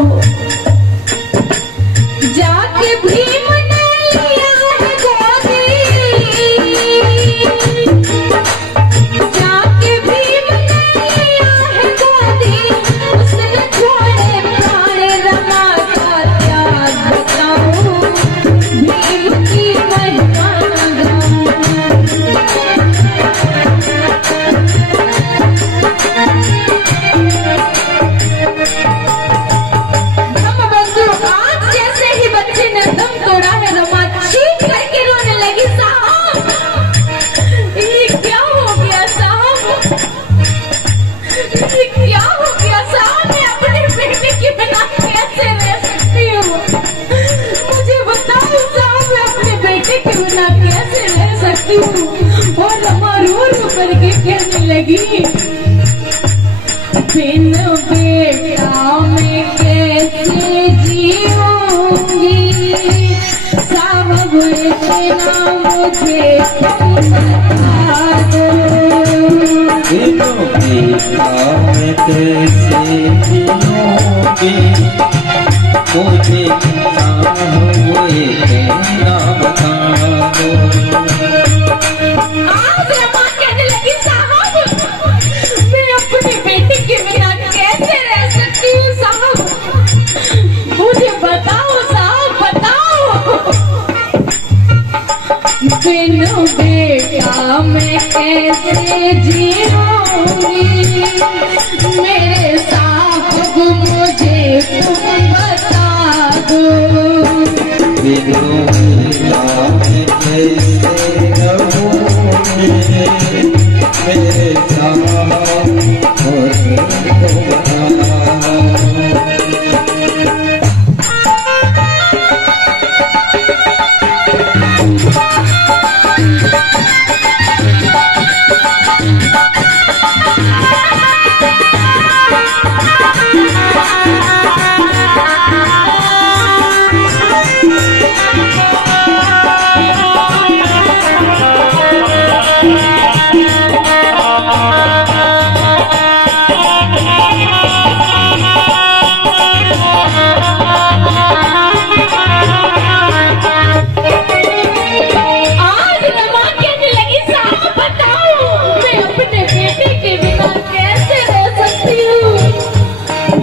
हो। जाके भीम ने लिया है गोदी, जाके भीम ने लिया है गोदी, उसने छोड़े प्राण रमा का त्याग बताऊं, भीम की महिमा और रमा रो रो करके कहने लगी, बिन बेटा मैं कैसे जीऊंगी, साहब इतना मुझे बता दो। बिन बेटा मैं कैसे जीऊंगी, मुझे साहब इतना बता दो। बिन बेटा मैं कैसे जीऊंगी, मेरे साहब मुझे तुम बता दो। बिन बेटा मैं कैसे रहूंगी, मेरे साहब मुझे तुम बता दो।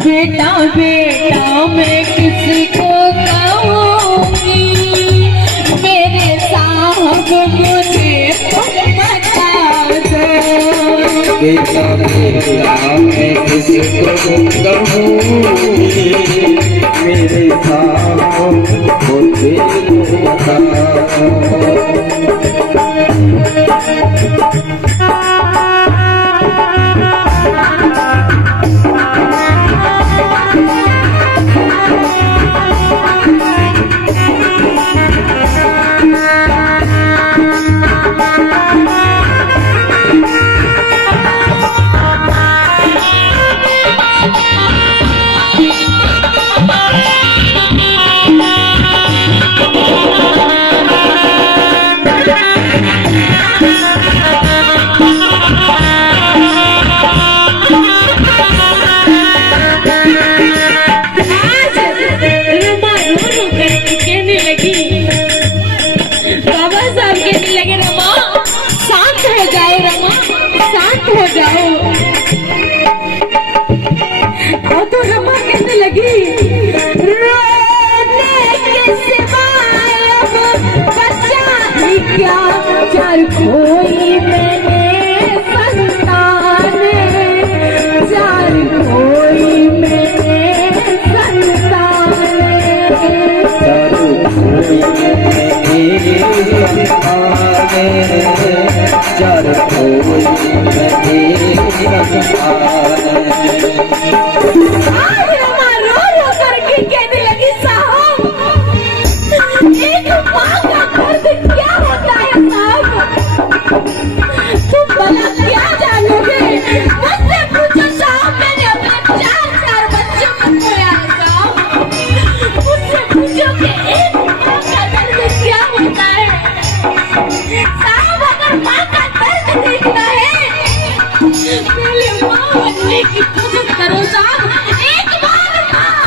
बेटा बेटा मैं किसी को कहूँगी, मेरे साहब मुझे तुम बता दो। बेटा बेटा मैं किसी को कहूँगी, मेरे साहब मुझे तुम बता दो। हो जाओ। और तो रमा कहने लगी, रोने के सिवाय बचा ही क्या, चार कोई मैंने संतान, चार कोई मैंने संतान, चार कोई चार कोई आज रमा रो रो करके कहने लगी, साहब एक माँ का दर्द क्या होता है साहब, तुम भला क्या जानोगे, मुझसे पूछो साहब, मैंने अपने चार बच्चों को खोया है साहब, मुझसे पूछो कि एक माँ का दर्द क्या होता है साहब, अगर माँ का दर्द देखना है पहले माँ बनने की कोशिश करो साहब, एक बार माँ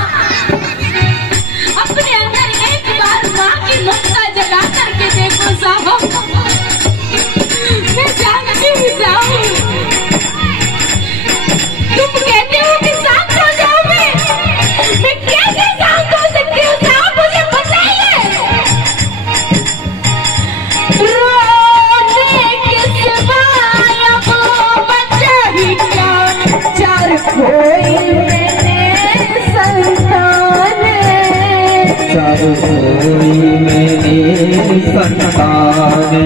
बरसाने।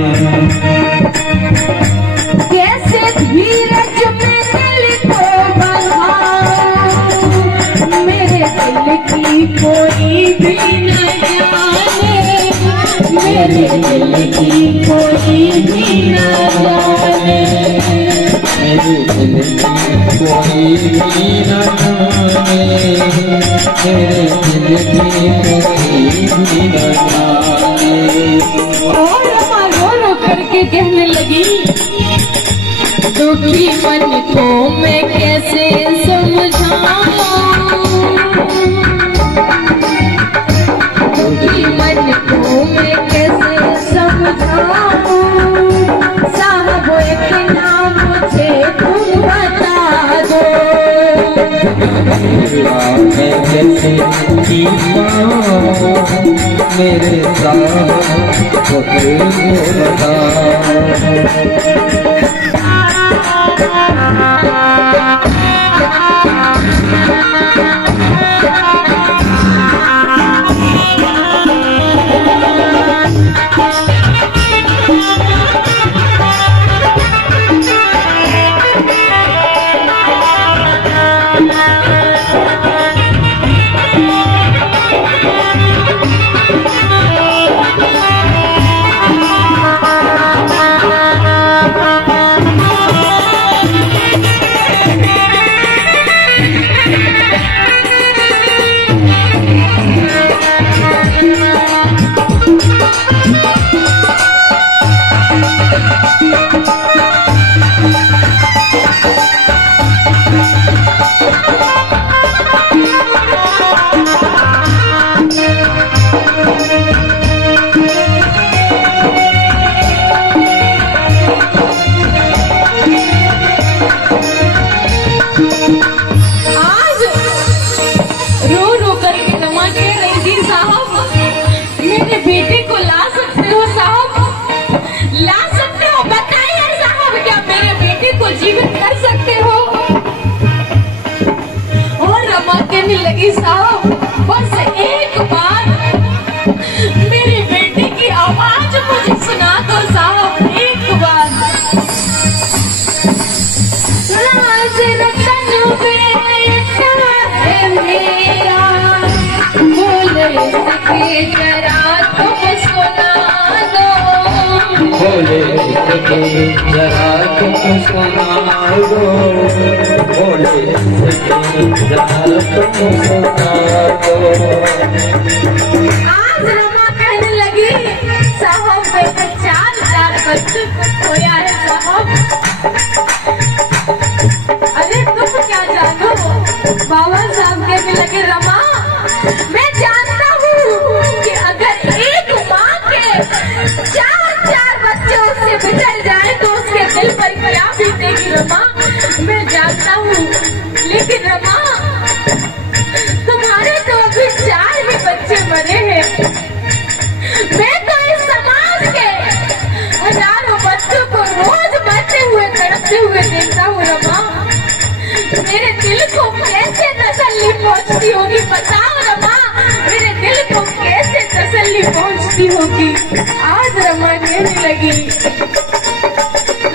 कैसे धीरज में दिल को बढ़ाऊं, मेरे दिल की कोई भी न जाने, मेरे दिल की कोई भी न जाने, मेरे दिल की कोई भी न जाने, मेरे दिल की कोई भी न जाने। और रमा रो रो करके कहने लगी, दुखी मन को मैं कैसे समझाऊं, दुखी मन को मैं कैसे समझाऊं, साहब एक नाम मुझे तुम बता दो, मैं कैसे जी पाऊं, मेरे साहब को बता। कहने लगी साहब, बस एक बार मेरी बेटी की आवाज मुझे सुना दो साहब, एक बार। राज रतन बेटा है मेरा, बोले सके जरा तुम सुना दो, बोले सके जरा तुम सुना दो, बोले सके जरा तुम सुना दो। आज रमा कहने लगी, साहब बेटा 4 बच्चों को खोया है साहब। अरे तुम क्या जानो, बाबा साहब कहने लगे, रमा मैं जानता हूँ कि अगर एक माँ के 4 बच्चे उससे बिछड़ जाए तो उसके दिल पर क्या बीतेगी रमा, मैं जानता हूँ। लेकिन रमा तुम्हारे तो अभी 4 ही बच्चे मरे हैं, मैं तो इस समाज के हजारों बच्चों को रोज मरते हुए तड़पते हुए देखता हूँ रमा, मेरे दिल को कैसे तसल्ली पहुँचती होगी बताओ रमा, मेरे दिल को कैसे तसल्ली पहुँचती होगी। आज रमा कहने लगी,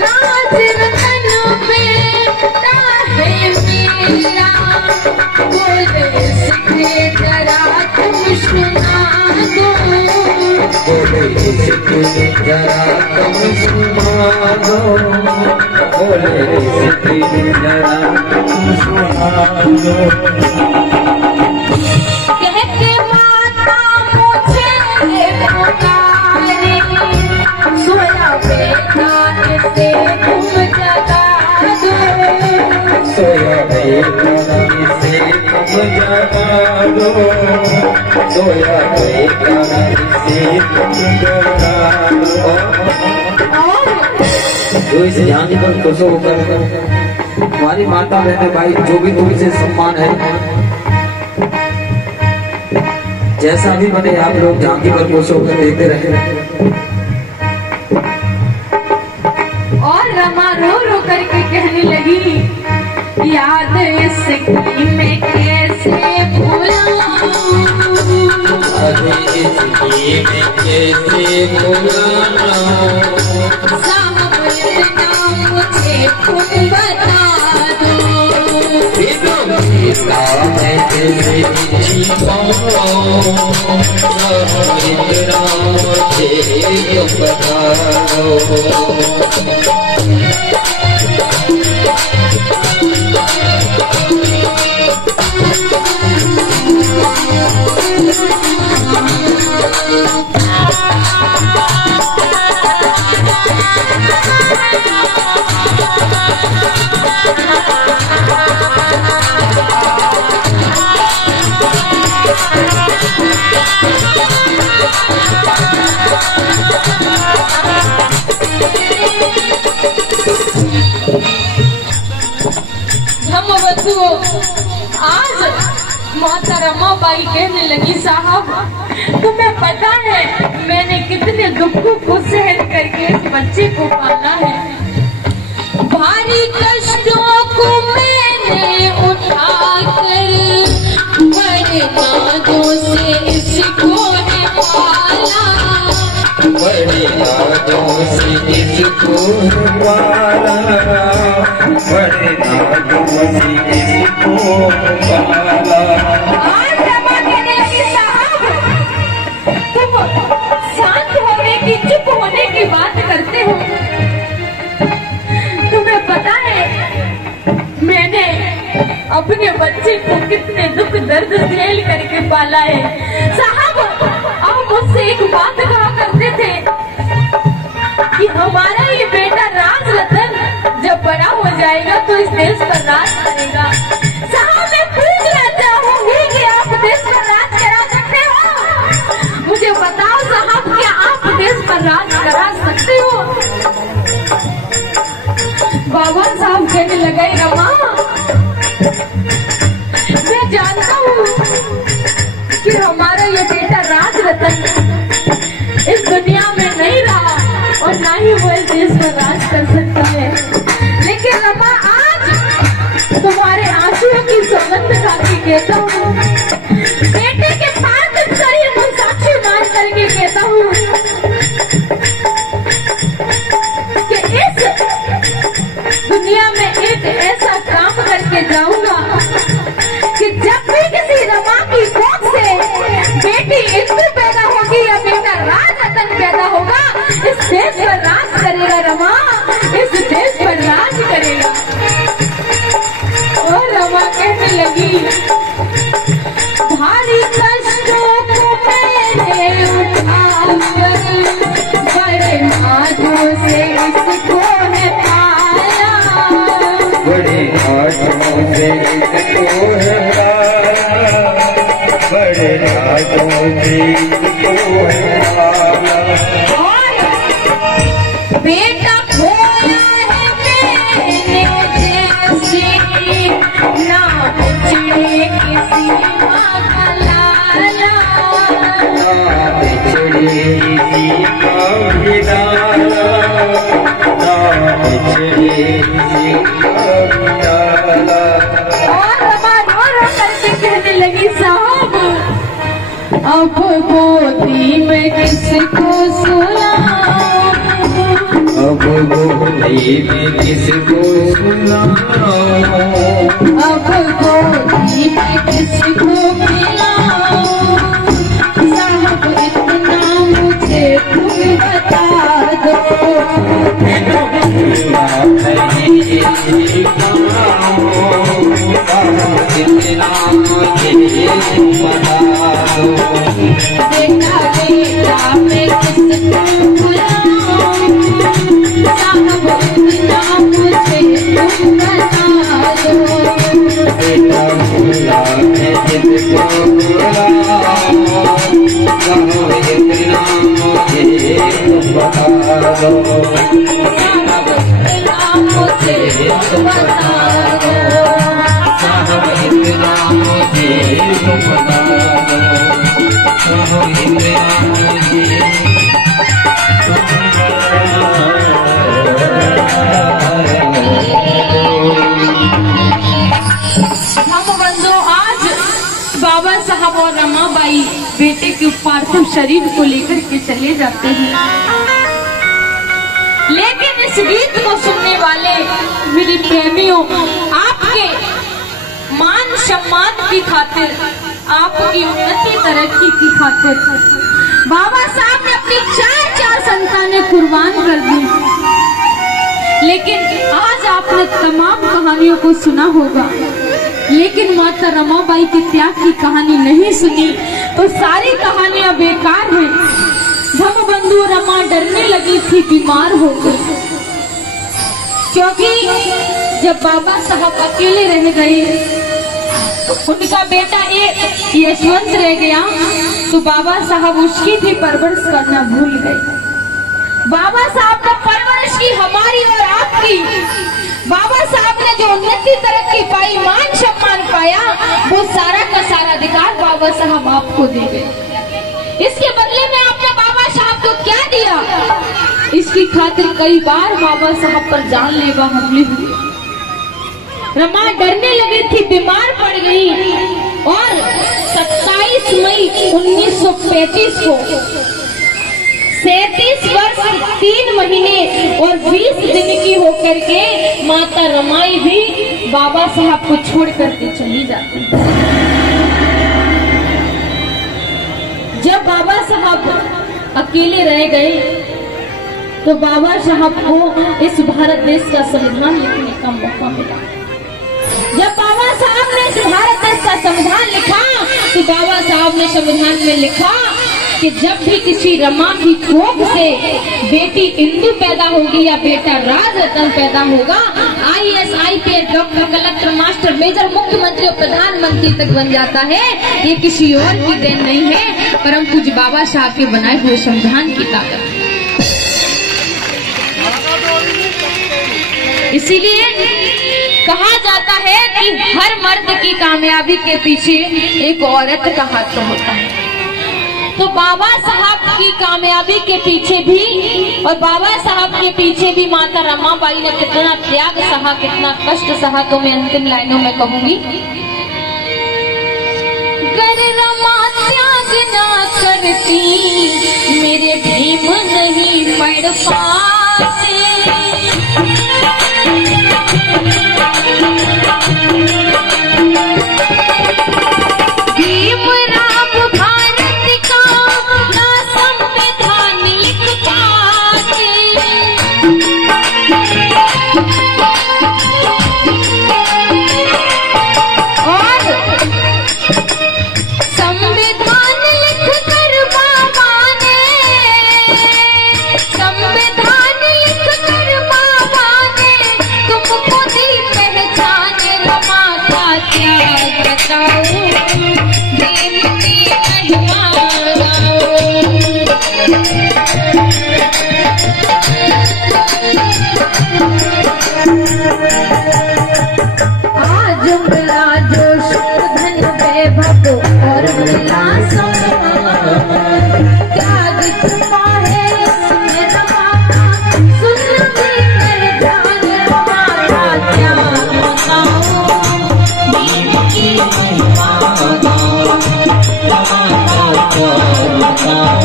राज रतन बेटा है मेरा, बोले सके जरा तुम सुना दो, बोले सके जरा तुम सुना दो, बोले सके जरा तुम सुना दो। कहते माता मुझे पुकारे, सोया बेटा इसे तुम जगा दो, सोया बेटा इसे तुम जगा दो, सोया बेटा इसे तुम जगा दो। जो इसे ध्यान पर खुश होकर हमारी माता बहने भाई जो भी तुमसे सम्मान है, जैसा भी बने आप लोग झांकी पर खुश होकर देखते रहे। और रमा रो रो करके कहने लगी, याद इसकी मैं कैसे भूलूं, कैसे बुलाना साहब इतना मुझे तुम बता दो। सीता है कैसे छिपाओ साहब इतना मुझे बता दो। आज माता रमाबाई कहने लगी साहब तुम्हें पता है मैंने कितने दुखों को सहन करके इस बच्चे को पाला है। भारी कष्टों को मैंने उठाकर बड़े नादों से इसको पाला। बड़े नादों से इसको पाला बड़े नादों से इसको पाला। आज रमा कहने लगी साहब तुम शांत होने की चुप होने की बात करते हो। तुम्हें पता है मैंने अपने बच्चे को कितने दुख दर्द झेल करके पाला है। साहब आप मुझसे एक बात कहा करते थे कि हमारा ये बेटा राज रतन जब बड़ा हो जाएगा तो इस देश पर राज करेगा। साहब मैं पूछना चाहूंगी कि आप देश पर राज करा सकते हो? मुझे बताओ साहब क्या आप देश पर राज करा सकते हो? बाबा साहब कहने लगे रमा मैं जानता हूँ कि हमारा ये बेटा राज रतन इस दुनिया में नहीं रहा और ना ही वो इस देश पर राज कर सकता है। लेकिन रमा आज तुम्हारे आंसुओं की सौगंध खा के कहता हूँ बेटे के पार्थिव शरीर को साक्षी मान करके कहता हूँ कि इस दुनिया में एक ऐसा काम करके जाऊंगा कि जब भी किसी रमा की कोख से बेटी इंदु पैदा होगी या बेटा राज रतन पैदा होगा इस देश पर राज करेगा रमा, इस देश पर राज करेगा। और रमा कहने लगी भारी कष्टों को मैंने उठाकर बड़े नादों से इसको है पाया। बड़े नादों से इसको है पाया बड़े नादों से इसको है पाया। बेटा खोया है मैंने जैसे ना बिछड़े किसी माँ का लाला। ना बिछड़े किसी का भी लाला ना बिछड़े किसी का भी लाला। और रमा रो रो करके कहने लगी साहब अब गोदी में किसको सुलाऊं। अब गोदी में किसको सुनाऊं। अब गोदी में किसको खिलाऊं। साहब इतना मुझे तुम बता दो। इतना मुझे बता दो। बेटा बेटा मैं किसको बुलाऊं। साहब इतना मुझे तुम बता दो। बेटा भूला मैं किसको बुलाऊं। साहब इतना मुझे बता दो। साहब इतना मुझे तुम बता दो। साहब इतना मुझे बता दो। साहब इतना मुझे हम बंधु आज बाबा साहब और रमाबाई बेटे के पार्थिव शरीर को लेकर के चले जाते हैं। लेकिन इस गीत को सुनने वाले मेरे प्रेमियों, आपके मान सम्मान की खातिर, आपकी उन्नति तरक्की की खातिर बाबा साहब ने अपनी चार संतानें कुर्बान कर दी। लेकिन आज आपने तमाम कहानियों को सुना होगा, लेकिन माता रमाबाई के त्याग की कहानी नहीं सुनी तो सारी कहानियां बेकार हैं। धमबंधु रमा डरने लगी थी, बीमार हो गई, क्योंकि जब बाबा साहब अकेले रह गए, उनका बेटा एक यशवंत रह गया, तो बाबा साहब उसकी भी परवरिश करना भूल गए। बाबा साहब ने परवरिश की हमारी और आपकी। बाबा साहब ने जो उन्नति तरक्की पाई, मान सम्मान पाया, वो सारा का सारा अधिकार बाबा साहब आपको दे गए। इसके बदले में आपने बाबा साहब को क्या दिया? इसकी खातिर कई बार बाबा साहब पर जानलेवा हमले हुए। रमा डरने लगी थी, बीमार पड़ गई और 27 मई 1935 को 37 वर्ष 3 महीने और 20 दिन की होकर के माता रमाई भी बाबा साहब को छोड़ करके चली जाती। जब बाबा साहब अकेले रह गए तो बाबा साहब को इस भारत देश का संविधान लिखने का मौका मिला। जब बाबा साहब ने इस भारत देश का संविधान लिखा तो बाबा साहब ने संविधान में लिखा कि जब भी किसी रमा की कोख से बेटी इंदु पैदा होगी या बेटा राज रतन पैदा होगा, IAS, IPS, doctor, collector, master, major, मुख्यमंत्री और प्रधानमंत्री तक बन जाता है। ये किसी और की देन नहीं है, परम पूज्य बाबा साहब के बनाए हुए संविधान की ताकत। इसीलिए कहा जाता है कि हर मर्द की कामयाबी के पीछे एक औरत का हाथ होता है। तो बाबा साहब की कामयाबी के पीछे भी और बाबा साहब के पीछे भी माता रमाबाई ने कितना त्याग सहा, कितना कष्ट सहा, तो मैं अंतिम लाइनों में कहूंगी। कर रमा त्याग ना करती, मेरे भीम नहीं पड़ पाते।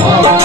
Oh